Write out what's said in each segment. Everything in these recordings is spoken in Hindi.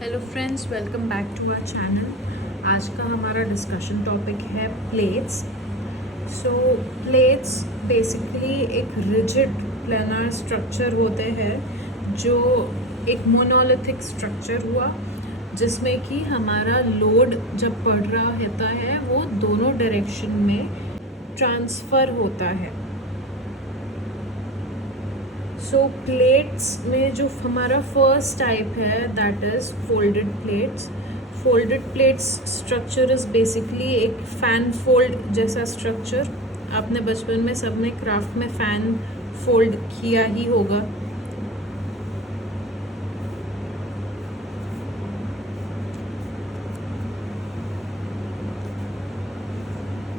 Hello friends, welcome back to our channel. आज का हमारा डिस्कशन टॉपिक है प्लेट्स। सो प्लेट्स बेसिकली एक रिजिड प्लानर स्ट्रक्चर होते हैं जो एक मोनोलिथिक स्ट्रक्चर हुआ जिसमें कि हमारा लोड जब पड़ रहा होता है वो दोनों डायरेक्शन में ट्रांसफ़र होता है। सो प्लेट्स में जो हमारा फर्स्ट टाइप है that is folded plates. Folded plates structure is basically एक फ़ैन फोल्ड जैसा स्ट्रक्चर। आपने बचपन में सबने क्राफ्ट में फ़ैन फोल्ड किया ही होगा।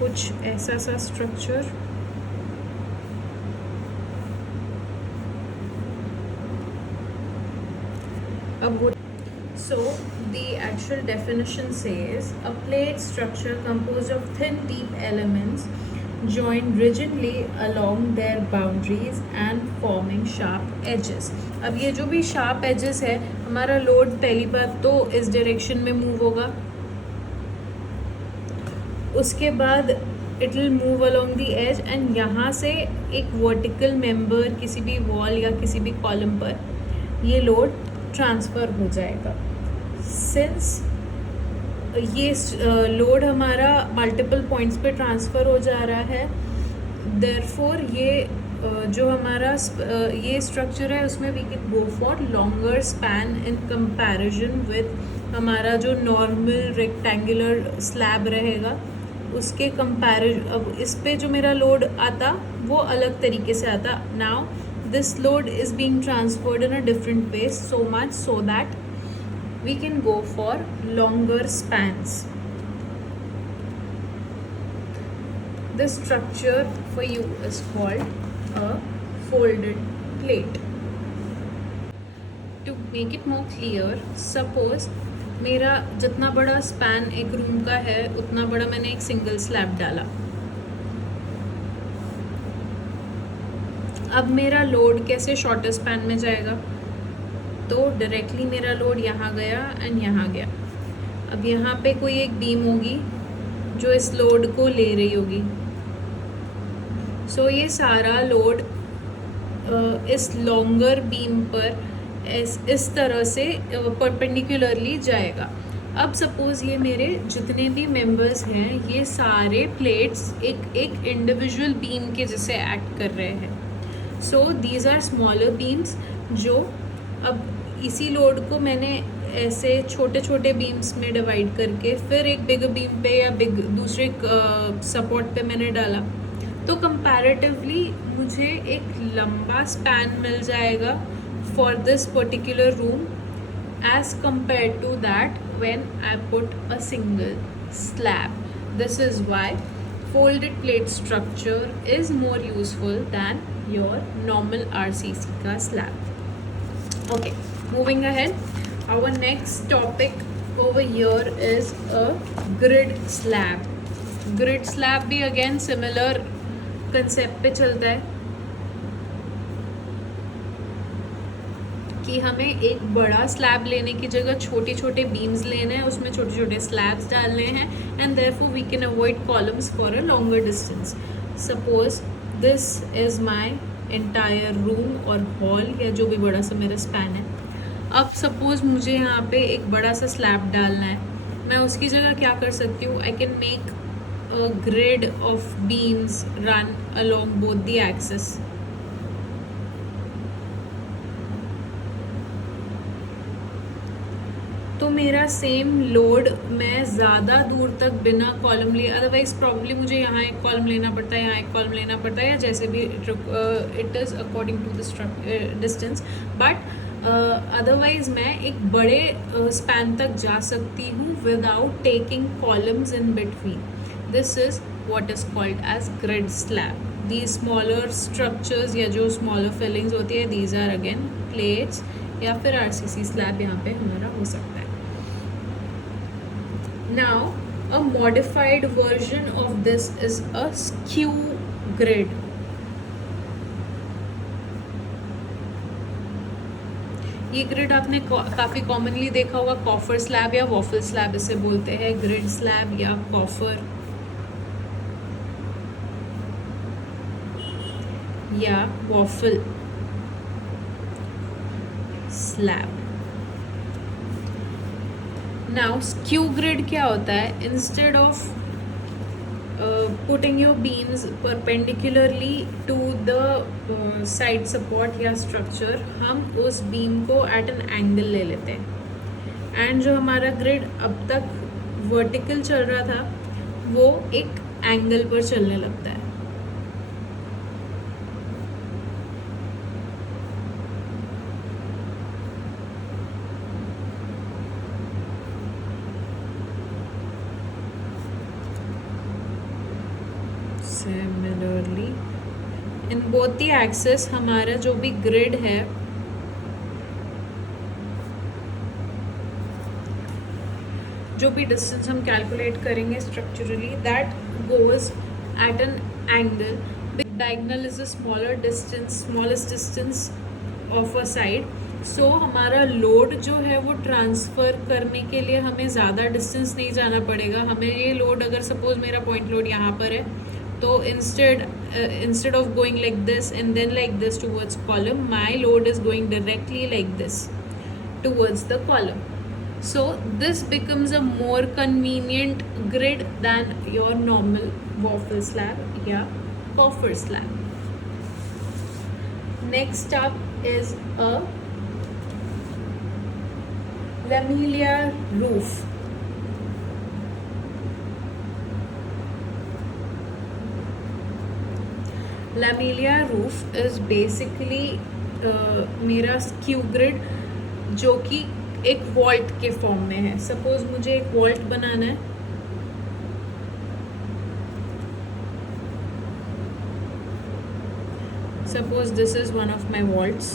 कुछ ऐसा सा स्ट्रक्चर। अब वो So, the actual definition says a plate structure composed of thin, deep elements joined rigidly along their boundaries and forming sharp edges. अब ये जो भी sharp edges है, हमारा लोड पहली बात तो इस डायरेक्शन में मूव होगा, उसके बाद it will move along the edge and यहाँ से एक वर्टिकल मेंबर किसी भी वॉल या किसी भी कॉलम पर ये लोड ट्रांसफ़र हो जाएगा। सिंस ये लोड हमारा मल्टीपल पॉइंट्स पे ट्रांसफ़र हो जा रहा है, देयरफॉर ये जो हमारा ये स्ट्रक्चर है उसमें we can go for longer span in comparison with हमारा जो नॉर्मल रेक्टेंगुलर स्लैब रहेगा उसके कंपैरिजन। अब इस पे जो मेरा लोड आता वो अलग तरीके से आता। Now this load is being transferred in a different way so much so that we can go for longer spans. This structure for you is called a folded plate. To make it more clear, suppose मेरा जितना बड़ा स्पैन एक रूम का है उतना बड़ा मैंने एक सिंगल स्लैब डाला। अब मेरा लोड कैसे शॉर्टर स्पैन में जाएगा, तो डायरेक्टली मेरा लोड यहाँ गया एंड यहाँ गया। अब यहाँ पे कोई एक बीम होगी जो इस लोड को ले रही होगी। सो ये सारा लोड इस लॉन्गर बीम पर इस तरह से परपेंडिकुलरली जाएगा। अब सपोज़ ये मेरे जितने भी मेंबर्स हैं ये सारे प्लेट्स एक इंडिविजुअल बीम के जैसे एक्ट कर रहे हैं। So these are smaller beams जो अब इसी लोड को मैंने ऐसे छोटे छोटे बीम्स में डिवाइड करके फिर एक बिग बीम पे या बिग दूसरे सपोर्ट पे मैंने डाला, तो कंपैरेटिवली मुझे एक लंबा स्पैन मिल जाएगा for this particular room as compare to that when I put a single slab. This is why folded plate structure is more useful than your normal RCC का slab. Okay, moving ahead, our next topic over here is a grid slab. Grid slab भी again similar concept पे चलता है कि हमें एक बड़ा स्लैब लेने की जगह छोटे छोटे बीम्स लेने हैं, उसमें छोटे छोटे स्लैब्स डालने हैं and therefore we can avoid columns for a longer distance. Suppose this is my entire room और हॉल या जो भी बड़ा सा मेरा स्पैन है। अब सपोज़ मुझे यहाँ पे एक बड़ा सा स्लैब डालना है, मैं उसकी जगह क्या कर सकती हूँ, I can make a grid of beams run along both the axis. तो मेरा सेम लोड मैं ज़्यादा दूर तक बिना कॉलम लिए, अदरवाइज़ प्रॉब्ली मुझे यहाँ एक कॉलम लेना पड़ता है, यहाँ एक कॉलम लेना पड़ता है, या जैसे भी it is according to the distance, but otherwise मैं एक बड़े स्पैन तक जा सकती हूँ without taking columns in between. This is what is called as grid slab. The smaller structures या जो स्मॉलर फिलिंग्स होती है दीज आर अगेन प्लेट्स या फिर RCC स्लैब यहाँ पे हमारा हो सकता है। Now, a modified version of this is a skew grid. ये ग्रिड आपने काफ़ी कॉमनली देखा होगा, कॉफर स्लैब या वॉफल स्लैब इसे बोलते हैं, ग्रिड स्लैब या कॉफर या waffle slab. Now skew grid क्या होता है? Instead of putting your beams perpendicularly to the side support या structure, हम उस beam को at an angle ले लेते हैं, एंड जो हमारा ग्रिड अब तक vertical चल रहा था वो एक एंगल पर चलने लगता है। Similarly in both the axis हमारा जो भी ग्रिड है जो भी डिस्टेंस हम कैलकुलेट करेंगे structurally, that goes at an angle. Diagonal is a smallest distance of a side. So हमारा लोड जो है वो ट्रांसफ़र करने के लिए हमें ज़्यादा डिस्टेंस नहीं जाना पड़ेगा। हमें ये लोड, अगर सपोज मेरा पॉइंट लोड यहाँ पर है, तो instead of going like this and then like this towards column, my load is going directly like this towards the column. So this becomes a more convenient grid than your normal waffle slab या coffer slab. Next up is a lamellar roof. lamellar roof is basically मेरा स्क्यू ग्रिड जो कि एक वॉल्ट के फॉर्म में है। सपोज मुझे एक वॉल्ट बनाना है, suppose this is one of my vaults,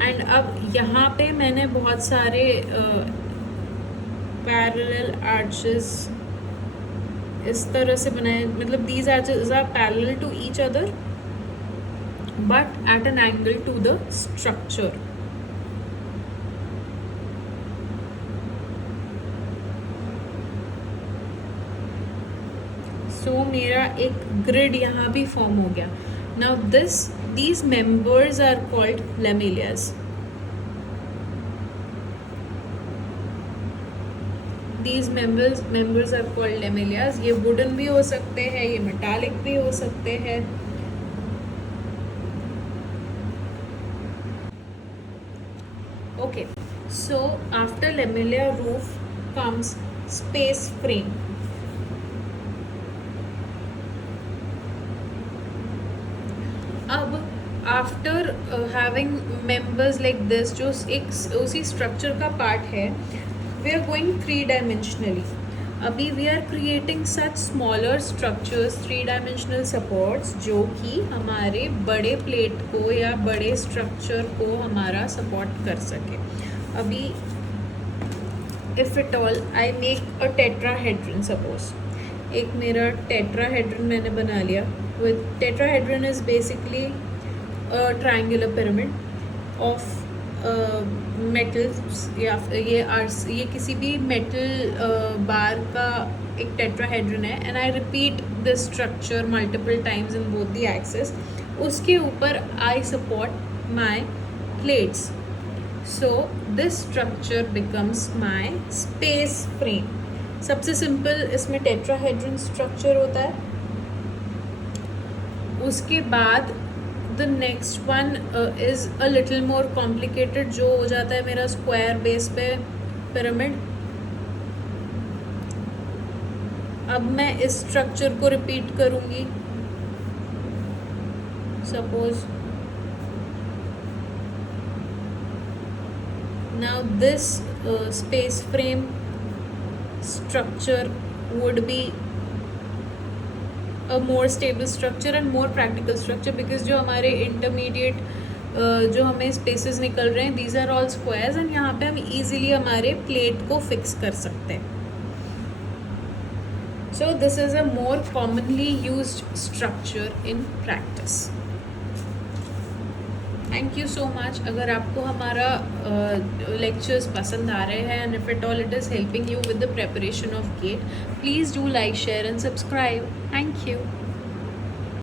and अब यहाँ पे मैंने बहुत सारे पैरेलल आर्चेस इस तरह से बनाए, मतलब these arches are parallel to each other but at an angle to the structure. So मेरा एक ग्रिड यहाँ भी फॉर्म हो गया। Now these members are called lamellas. These members are called lamellas. ये वुडन भी हो सकते हैं, ये मेटालिक भी हो सकते हैं। Okay, so after lamellar roof comes space frame. अब after having members like this, जो एक उसी स्ट्रक्चर का पार्ट है, वी आर गोइंग 3 डायमेंशनली। अभी we are creating such smaller structures, 3 dimensional supports, जो कि हमारे बड़े प्लेट को या बड़े स्ट्रक्चर को हमारा सपोर्ट कर सके। अभी if it all I make a tetrahedron, suppose एक मेरा टेट्राहेड्रन मैंने बना लिया। with tetrahedron is basically a triangular pyramid of metals, या ये किसी भी मेटल बार का एक टेट्राहेड्रन है, and I repeat this structure multiple times in both the axes. उसके ऊपर I support my plates, so this structure becomes my space frame. सबसे सिंपल इसमें टेट्राहेड्रन स्ट्रक्चर होता है। उसके बाद the next one is a little more complicated, जो हो जाता है मेरा स्क्वायर बेस पे पिरामिड। अब मैं इस स्ट्रक्चर को रिपीट करूँगी। Suppose now this space frame structure would be a more stable structure and more practical structure, because जो हमारे intermediate जो हमें spaces निकल रहे हैं, these are all squares, and यहाँ पे हम easily हमारे plate को fix कर सकते हैं। So this is a more commonly used structure in practice. Thank you so much. अगर आपको हमारा लेक्चर्स पसंद आ रहे हैं and if it all it is helping you with the preparation of GATE, please do like, share and subscribe. Thank you.